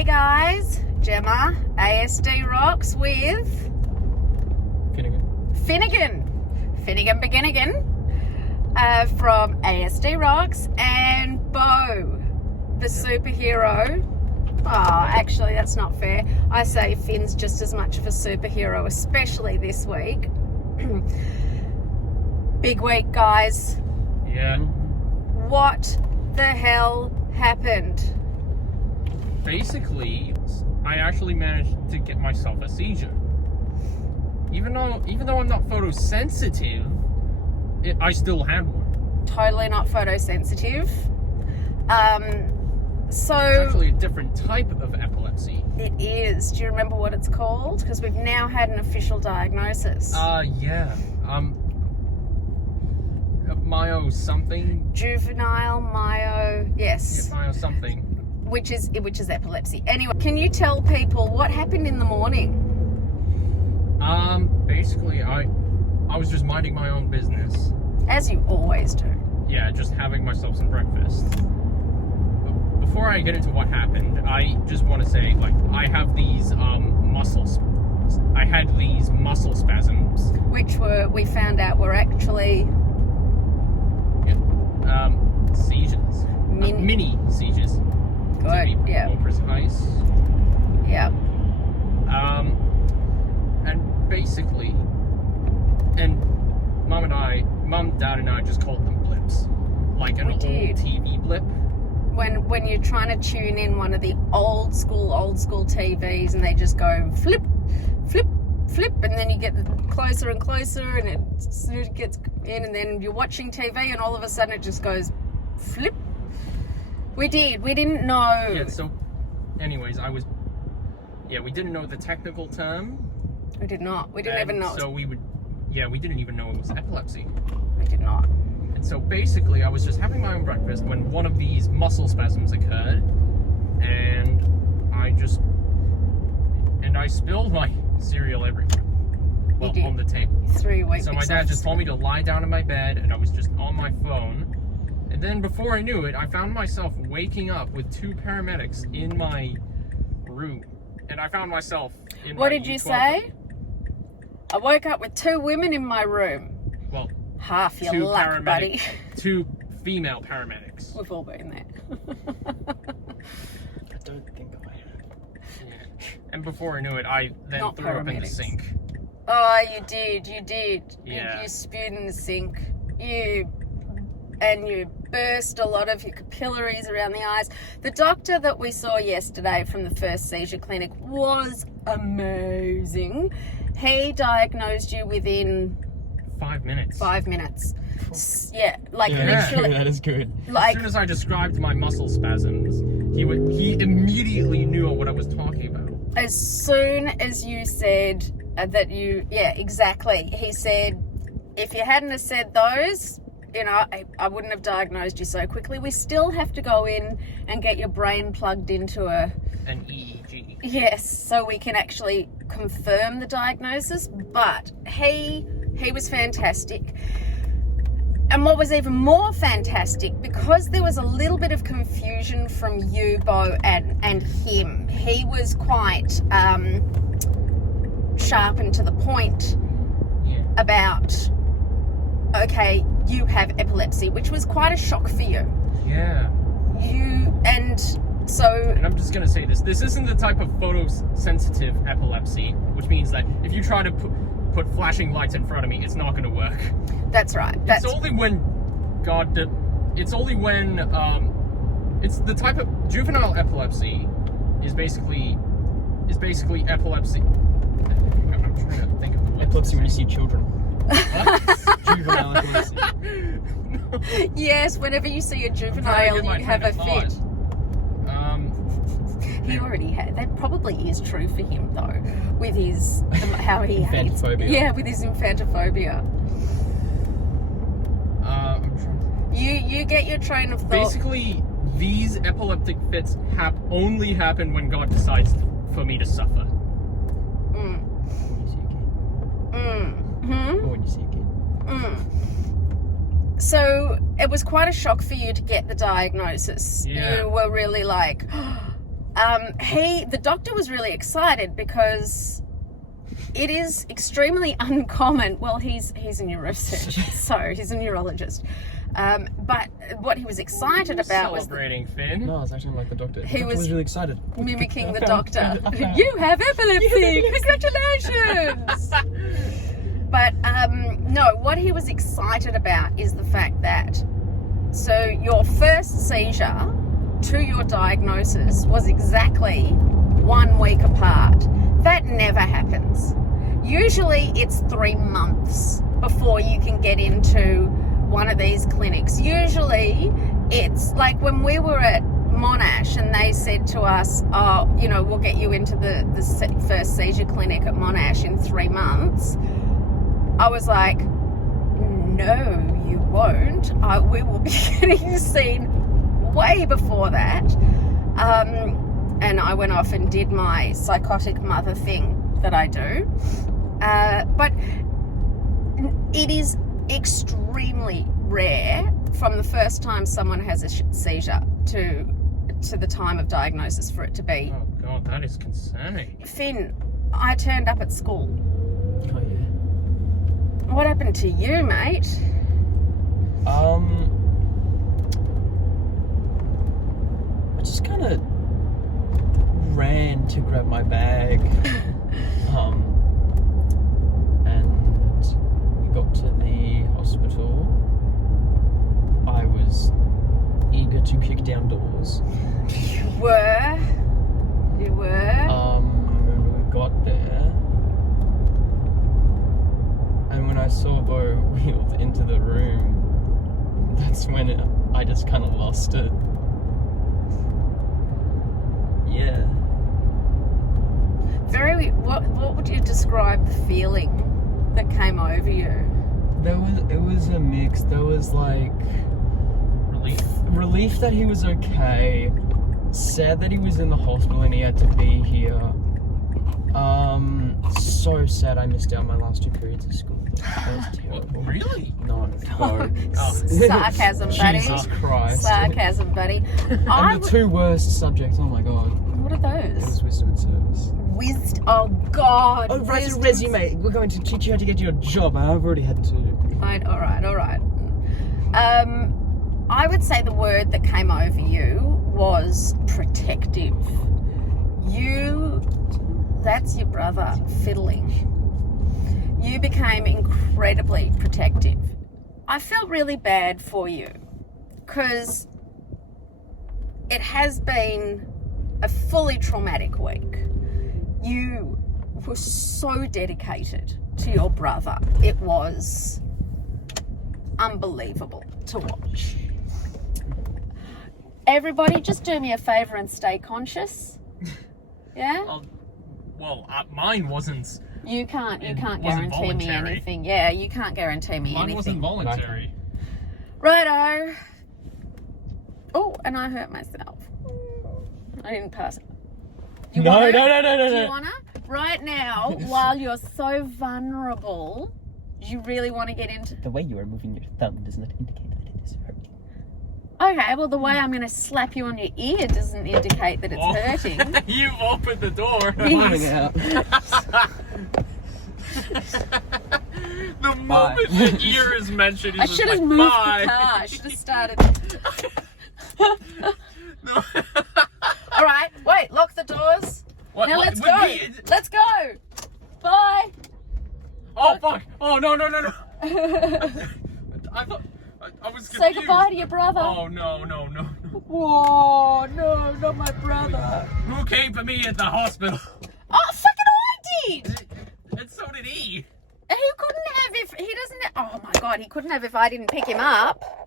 Hey guys, Gemma, ASD Rocks with Finnegan Beginnigan from ASD Rocks, and Bo, the superhero. Oh, actually that's not fair. I say Finn's just as much of a superhero, especially this week. Big week, guys. Yeah. What the hell happened? Basically, I actually managed to get myself a seizure. Even though I'm not photosensitive, I still had one. Totally not photosensitive. So It's actually a different type of epilepsy. it is. Do you remember what it's called? Because we've now had an official diagnosis. Yeah. Myo something. Juvenile myo. Yes. Yeah, myo something. Which is epilepsy. Anyway, can you tell people what happened in the morning? Basically, I was just minding my own business. As you always do. Yeah, just having myself some breakfast. But before I get into what happened, I just want to say, I have these I had these muscle spasms. Which we found out were actually Seizures. Mini seizures. good. To be Yeah. more precise. Yeah. And basically, Mum, Dad, and I just called them blips, like an old TV blip. When you're trying to tune in one of the old school TVs, and they just go flip, flip, flip, and then you get closer and closer, and it gets in, and then you're watching TV, and all of a sudden it just goes flip. We didn't know. Yeah. So, anyways, we didn't know the technical term. We did not. We didn't even know. So we didn't even know it was epilepsy. We did not. And so basically, I was just having my own breakfast when one of these muscle spasms occurred, and I spilled my cereal everywhere. Well, on the table. 3 weeks. So my dad just told me to lie down in my bed, and I was just on my phone. And then before I knew it, I found myself waking up with 2 paramedics in my room. And I found myself in What my did you U12 say? I woke up with 2 women in my room. Well, Half your 2 luck, buddy. 2 female paramedics. We've all been there. I don't think I have. Yeah. And before I knew it, I then Not threw up in the paramedics. sink. Oh, you did. Yeah. You spewed in the sink. You burst a lot of your capillaries around the eyes. The doctor that we saw yesterday from the first seizure clinic was amazing. He diagnosed you within 5 minutes. 5 minutes. Yeah, Literally. That is good. As soon as I described my muscle spasms, he immediately knew what I was talking about. As soon as you said exactly. He said, if you hadn't have said those, I wouldn't have diagnosed you so quickly. We still have to go in and get your brain plugged into An EEG. yes, so we can actually confirm the diagnosis. But he was fantastic. And what was even more fantastic, because there was a little bit of confusion from you, Bo, and him, he was quite sharp and to the point about, okay, you have epilepsy, which was quite a shock for you. Yeah. And I'm just going to say this. This isn't the type of photosensitive epilepsy, which means that if you try to put flashing lights in front of me, it's not going to work. That's right. It's only when it's the type of juvenile epilepsy is basically epilepsy. I'm trying to think of the word. Epilepsy when you see children. What? Juvenile epilepsy. Yes, whenever you see a juvenile, you have a fit. He already had. That probably is true for him, though, with his how he hates. Infantophobia. Yeah, with his infantophobia. I'm trying. You get your train of thought. Basically, these epileptic fits only happen when God decides for me to suffer. Mm. When you see a kid. Hmm? Or when you see a kid. So it was quite a shock for you to get the diagnosis. Yeah. You were really like, The doctor was really excited because it is extremely uncommon. Well, he's a neurosurgeon, so he's a neurologist. But what he was excited about was celebrating Finn. No, I was acting like the doctor. He The doctor was really excited. mimicking the doctor. You have epilepsy. Congratulations. But no, what he was excited about is the fact that your first seizure to your diagnosis was exactly 1 week apart. That never happens. Usually it's 3 months before you can get into one of these clinics. Usually it's like when we were at Monash and they said to us, we'll get you into the first seizure clinic at Monash in 3 months. I was like, no, you won't. We will be getting seen way before that. And I went off and did my psychotic mother thing that I do. But it is extremely rare from the first time someone has a seizure to the time of diagnosis for it to be. Oh God, that is concerning. Finn, I turned up at school. Oh yeah. What happened to you, mate? I just kind of ran to grab my bag. And we got to the hospital. I was eager to kick down doors. You were. And we got there. And when I saw Bo wheeled into the room, that's when I just kind of lost it. Yeah. What would you describe the feeling that came over you? It was a mix. There was like relief that he was okay, sad that he was in the hospital and he had to be here. So sad I missed out my last 2 periods of school. That was terrible. Really? No. Oh. Sarcasm, buddy. Jesus Christ. Sarcasm, buddy. And the 2 worst subjects, oh my God. What are It those? was wisdom and service. Oh God. Oh, write a Wisdom- resume. We're going to teach you how to get your job. I've already had to. Right, all right. I would say the word that came over you was protective. That's your brother fiddling. You became incredibly protective. I felt really bad for you because it has been a fully traumatic week. You were so dedicated to your brother. It was unbelievable to watch. Everybody, just do me a favour and stay conscious. Yeah? Mine wasn't. You can't wasn't guarantee me voluntary. anything. Yeah, you can't guarantee me Mine anything. wasn't voluntary. Righto. Oh, and I hurt myself. I didn't pass it. Do you wanna? Do you wanna? Right now, while you're so vulnerable, do you really want to get into... The way you are moving your thumb does not indicate that it is hurting. Okay, well, the way I'm going to slap you on your ear doesn't indicate that it's hurting. You've opened the door. The moment the ear is mentioned, I he's should just have like, moved bye. the car. I should have started... No. All right, wait, lock the doors. What, Now what, let's with go. me? Let's go. Bye. Oh, fuck. Oh, no. I thought... I was confused. Say goodbye to your brother. Oh, no. Whoa, no, not my brother. Who came for me at the hospital? Oh, fucking I did. And so did he. He couldn't have if he doesn't. Oh my God, he couldn't have if I didn't pick him up.